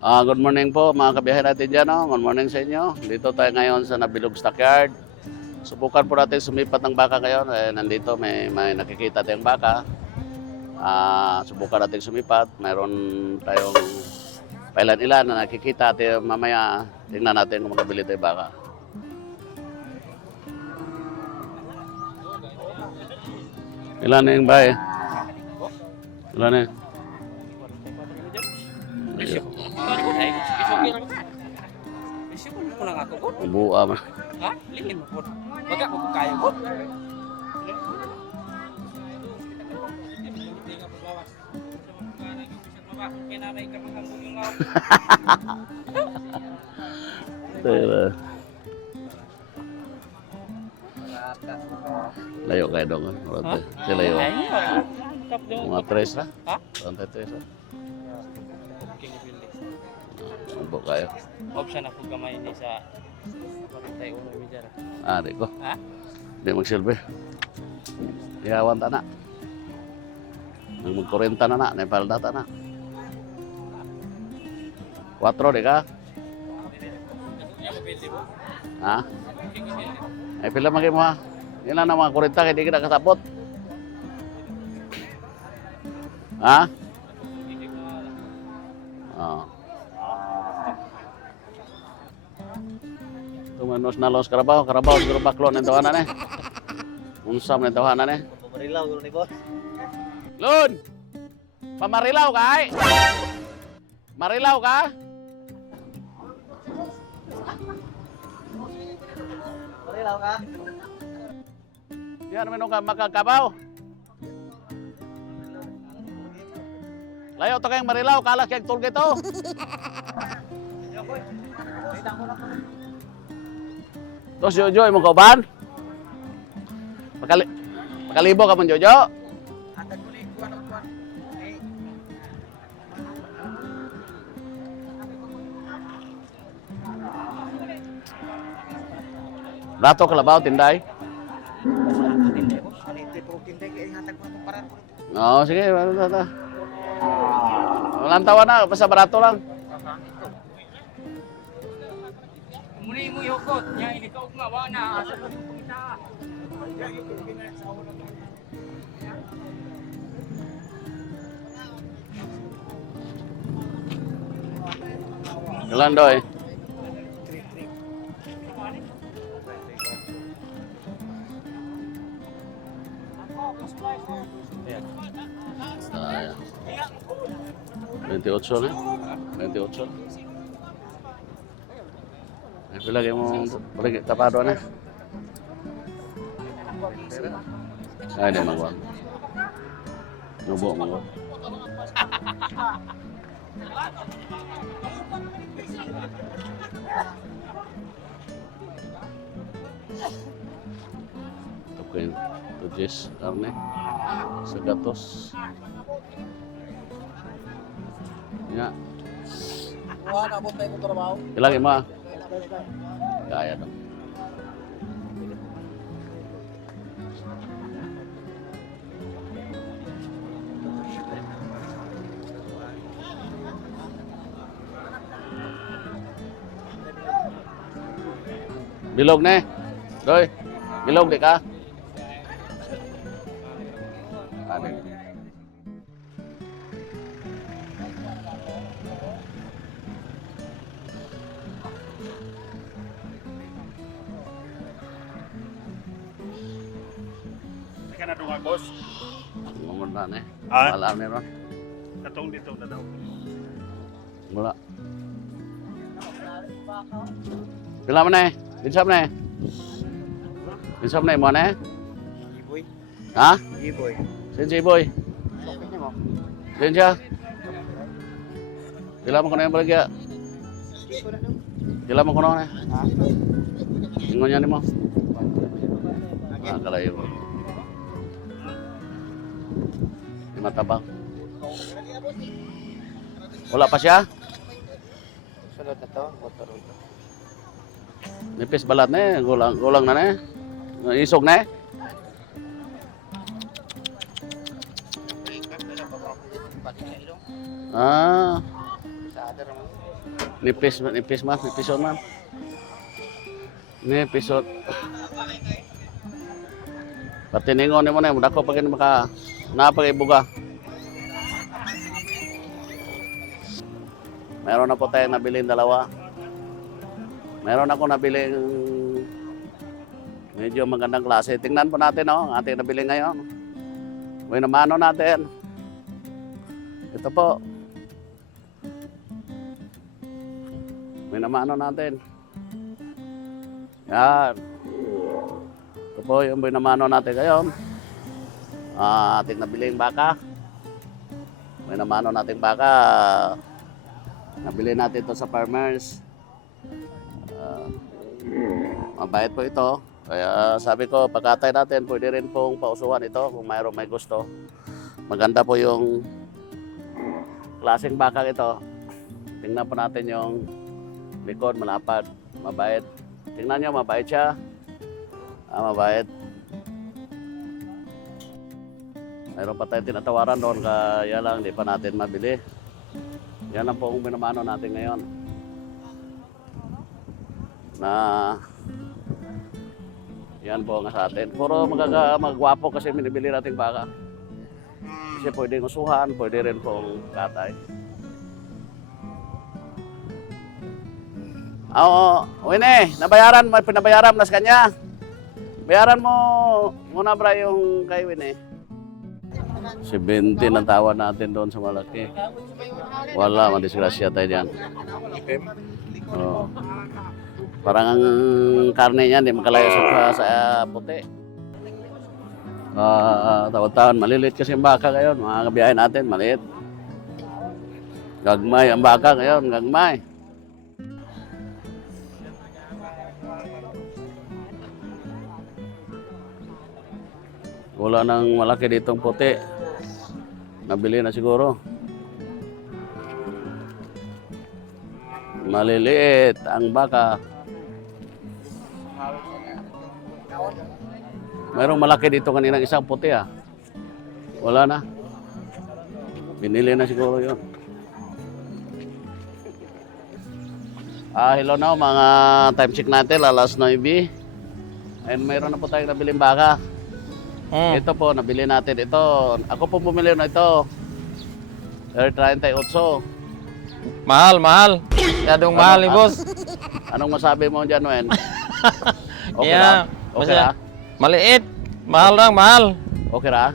Good morning po mga kabiyahe natin dyan. No? Good morning sa inyo. Dito tayo ngayon sa Nabilog Stockyard. Subukan po natin sumipat ng baka ngayon. Nandito may nakikita tayong baka. Subukan natin sumipat. Mayroon tayong pailan-ilan na nakikita. At mamaya tingnan natin kung makabili tayong baka. Ilan na yung bahay? Ilan na? Buwa man. Ha? Lingin mo po. Wag ako kaya po. Layo kayo dong. Sila yun. Mga tres na? Ha? 33 na? Umbo kayo. Option ako gamay ni sa patay ulo mi dara. Di ko. Ha? Di magsilbi. Iyawan ta na. Nang magkurenta na na. Nepal data na. 4 di ka? Ha? Ay pila magay mo ha? Yan lang na mga kurenta kaya di kita kasapot. Ha? Oo. Tumanos na los karabaw siguro baklo ng tawanan eh. Unsam ng tawanan eh. Pamarilaw gulo ni boss. Lun! Pamarilaw ka ay? Marilaw ka? Pamarilaw ka? Yan naman ka makakabaw. Layo to kayong marilaw, kalas kayong tulgit to. Terus Jojo imong kauban? Pakalibo ka man Jojo? Rato kalabaw tinday? Oo, sige. Walang tawa na, basta barato lang. Muni mo yukot, nya ini ka ugma wa na asa ko yung pangita. Ilan doy? Ayan. 28 na. 28. Ay, pilagay mo, pilagay, tapado na. Ay, di magwag. Nubo, magwag. Okay, tujes, karne, segatos. Ya. Wala na abot tayo kung trabaho. Ilagay mo ah. Kaya dong. Bilog na eh. Doy, bilog di ka? Ano? Ka na doon boss. Ngumunta na eh. Ah? Alam ni Ron. Katong dito na daw. Wala. Pila man eh. Binsam na eh. Binsam na eh mo na eh. Iboy. Ha? Iboy. Sin si Boy. Shopping niyo mo. Sin siya. Pila mo ko na yung baligya. Pila mo ko na eh. Ha? Ingon niya ni mo. Kalayo mo. Di matabang. Wala pa siya? Sunod na to, motor ito. Nipis balat na eh. Gulang na eh. Isog na eh. Ah. Nipis man. Nipisot. Patiningon mo na, dako pag maka napag-ibuga. Meron na po tayong nabiling dalawa. Meron ako nabiling medyo magandang klase. Tingnan po natin ang ating nabili ngayon. May namano natin. Ito po. May namano natin. Yan. Ito po yung binamano natin ngayon. Ating nabiling baka. May namano nating baka. Nabili natin ito sa farmers. Mabait po ito. Kaya sabi ko, pagkatay natin, pwede rin pong pausuhan ito kung mayroong may gusto. Maganda po yung klaseng baka ito. Tingnan po natin yung likod, malapad, mabait. Tingnan nyo, mabait siya. Mabait. Mayroon pa tayong tinatawaran doon, kaya lang hindi pa natin mabili. Yan lang po ang binamano natin ngayon. Na yan po nga sa atin. Puro magwapo kasi minibili nating baka. Kasi pwedeng usuhan, pwede rin pong katay. Oo, Wine, nabayaran, may pinabayaran na sa kanya. Bayaran mo muna bra yung kay Wine. 70 ang tawad natin doon sa malaki. Wala, madisgrasya tayo dyan. Oo. Parang ang karne niya, hindi makalayo sa puti. Tawad-tawad, malilit kasi ang baka ngayon. Mga kabiyahin natin, maliit. Gagmay ang baka ngayon, gagmay. Wala nang malaki ditong puti. Nabili na siguro. Maliliit ang baka. Mayroong malaki dito kaninang isang puti ah. Wala na. Binili na siguro yun. Hello now mga time check natin, alas 9. And mayroon na po tayong nabiling baka. Ito po, nabili natin ito. Ako po bumili na ito. 38. Mahal. Yadong mahal ni boss. Anong masabi mo dyan, Wen? Okay Yeah, ra? Okay ra? Maliit. Mahal. Okay ra?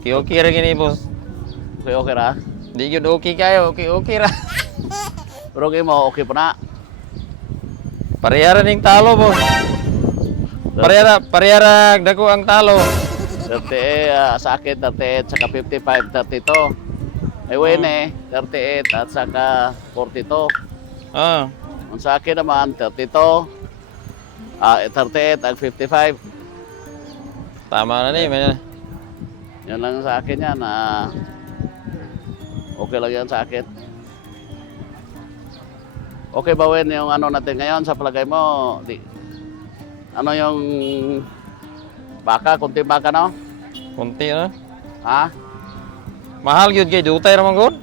Okay ra gini boss. Okay ra? Di gyud okay kayo, okay ra. Pero okay mo, okay po na. Parehara ning talo boss. Parehara dako ang talo. 38 sa akin, 38, saka 55, 32. Ay Wen 38 at saka 42. Ang sa akin naman, 32. 38 at 55. Tama na ni. Yan lang sa akin yan. Okay lang yan sa akin. Okay ba Wen yung ano natin ngayon sa palagay mo? Ano yung baka? Kunti baka no? Kunti na. Ha? Mahal gyud kay jutay ra man gud.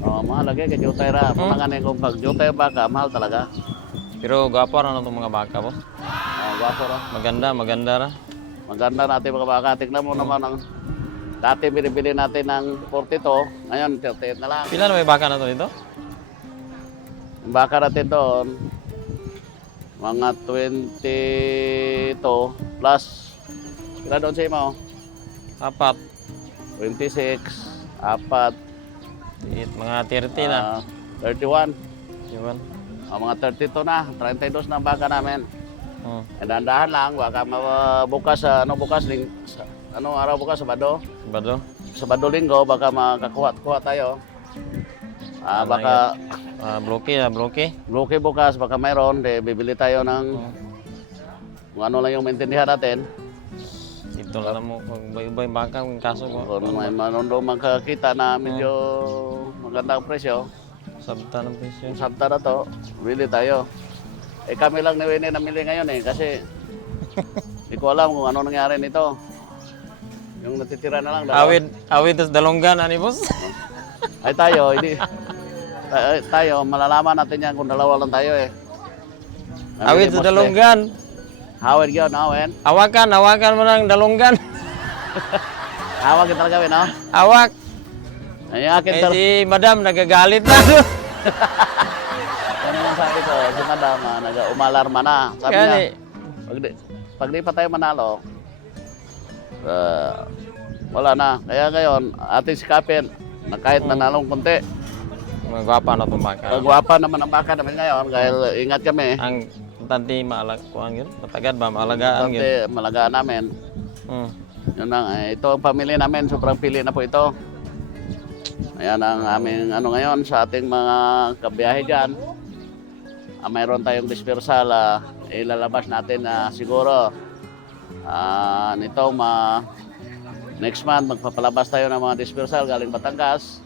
Mahal lagi kay jutay ra. Mga kung pag jutay baka, mahal talaga. Pero gwapo ra na itong mga baka boss. Gwapo ra. Maganda ra. Maganda natin mga baka. Tignan mo naman ang dati binibili natin ng 42, ngayon 38 na lang. Pila na may baka na to dito? Yung baka natin doon, mga 22 plus. Kila doon sa imo? 4. 26, 4, Mga 30 na. 31. Yun. Mga 32 na, 32 na ang baka namin. Dahan-dahan lang, baka bukas, ano araw bukas, Sabado. Sabado Linggo, baka makakuha tayo. Baka bloke bukas, baka mayroon, bibili tayo ng kung ano lang yung maintindihan natin. Ito lang mo, iba yung baka, yung kaso ko. Kung may manundong makakita na medyo magandang presyo, Sabta ng presyo. sabta na to, bili tayo. Kami lang ni Winnie namili ngayon kasi hindi ko alam kung ano nangyari nito. Yung natitira na lang. Awid tas dalonggan, ani boss? Ay tayo, tayo, malalaman natin yan kung dalawa lang tayo eh. Awit sa dalunggan. Hawid yun, hawid. Hawakan mo ng dalunggan. Hawag kita gawin, no? Hawak. Ay, akin Eh si madam nagagalit na. Ano yung sabi ko, si madam, umalarma na. Sabi Kaya niya, ni- pag di pa tayo manalo, wala na. Kaya ngayon, ating sikapin, na kahit nanalong konti, mga gwapa na tumaka. gwapa naman ang baka namin ngayon, dahil ingat kami. Ang tanti kuan yun. Matagad ba maalagaan yun. Konti, malagaan namin. Hmm. Yun lang, ito ang pamilya namin, sobrang pili na po ito. Ayan ang aming ano ngayon sa ating mga kabiyahe dyan. Mayroon tayong dispersal, ilalabas natin siguro next month magpapalabas tayo ng mga dispersal galing Batangas.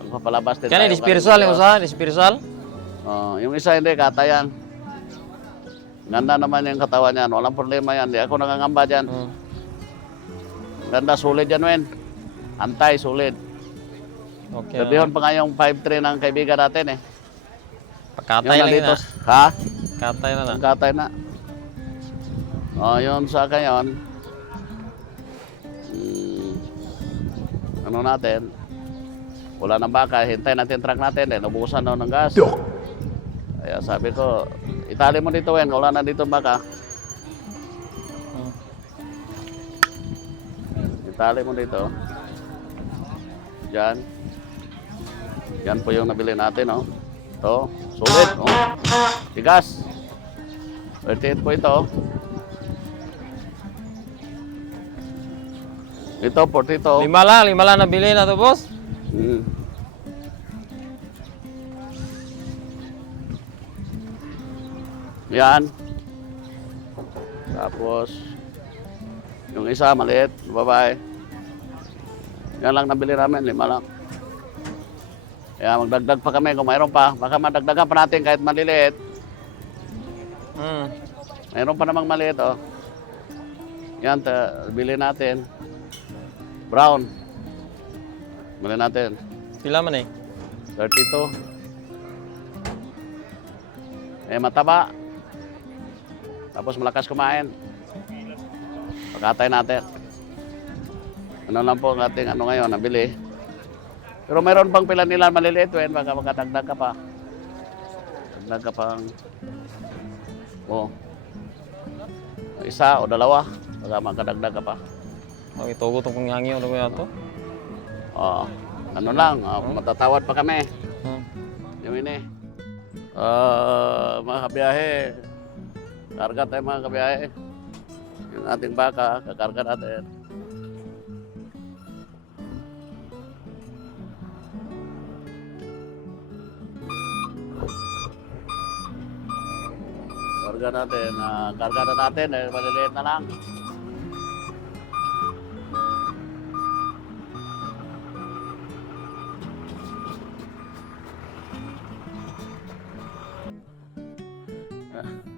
Magpapalabas din Kaya tayo dispersal galing yung usaha, dispersal. yung isa hindi, katayan. Ganda naman yung katawan niyan, walang problema yan. Di ako nangangamba dyan. Hmm. Ganda, solid yan, Wen. Antay, solid. Okay. Sabihon pa nga yung 5'3 ng kaibigan natin eh. Pakatay Yung lang nandito, na. ha? Katay na na. Ang katay na. Yun sa ngayon. Ano natin? Wala ng baka, hintay natin truck natin eh. Nabukusan daw ng gas. Kaya sabi ko, itali mo dito, Wen. Wala na dito baka. Hmm. Itali mo dito. Diyan. Yan po yung nabili natin, oh. Ito, sulit, oh. Tigas. 38 po ito. Ito, 42. Lima lang nabili na to, boss. Mm. Yan. Tapos, yung isa, maliit, babae. Yan lang nabili namin, 5 lang. Kaya magdagdag pa kami kung mayroon pa. Baka madagdagan pa natin kahit maliliit. Hmm. Mayroon pa namang maliit, oh. Yan, bili natin. Brown. Bili natin. Pila man eh. 32. Mataba. Tapos malakas kumain. Pagkatay natin. Ano lang po ang ating ano ngayon, nabili. Pero mayroon pang pila nila maliliit, Wen. Baka makadagdag ka pa. Dagdag ka pang... isa o dalawa. Baka makadagdag ka pa. Itugo itong pangyangyo na ko yan to. Ano lang, matatawad pa kami. Hmm. Yung ini. Mga kabiyahe. Karga tayo mga kabiyahe. Yung ating baka, kakarga natin. Karga natin. Karga na natin. Maliliit na lang.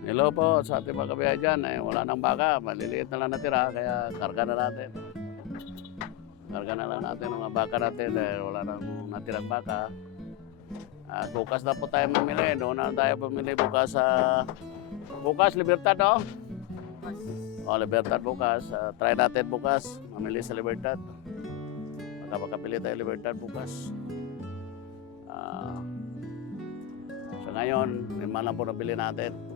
Hello po sa ating mga kabiyahe dyan. Wala nang baka, maliliit na lang natira, kaya karga na natin. Karga na lang natin ang mga baka natin dahil wala nang natirang baka. Bukas na po tayo mamili. Doon na tayo pamili bukas sa... bukas, Libertad, no? Libertad bukas. Try natin bukas. Mamili sa Libertad. Baka makapili tayo Libertad bukas. Sa ngayon, 5 lang po nabili natin.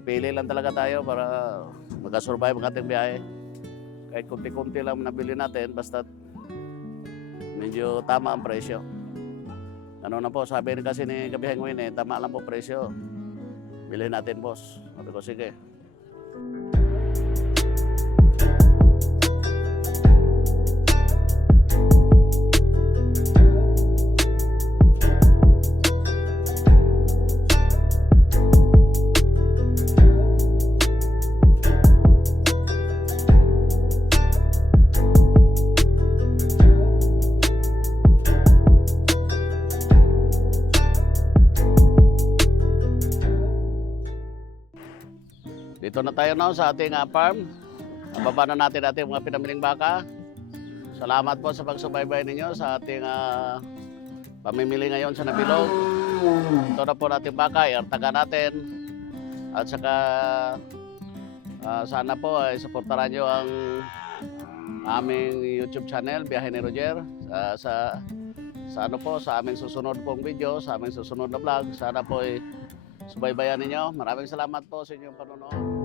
Pili lang talaga tayo para makasurvive ang ating biyahe. Kahit kunti-kunti lang nabili natin, basta medyo tama ang presyo. Ano na po, sabi rin kasi ni Kabiheng Win, tama lang po presyo. Bilhin natin, boss. Sabi ko, sige. Dito na tayo now sa ating farm. Baba na natin ating mga pinamiling baka. Salamat po sa pagsubaybay ninyo sa ating pamimili ngayon sa Nabilog. Ito na po natin baka, iartaga natin. At saka sana po ay supportaran nyo ang aming YouTube channel, Biyahe ni Roger. Sa ano po, sa aming susunod pong video, sa aming susunod na vlog. Sana po ay subaybayan ninyo. Maraming salamat po sa inyong panonood.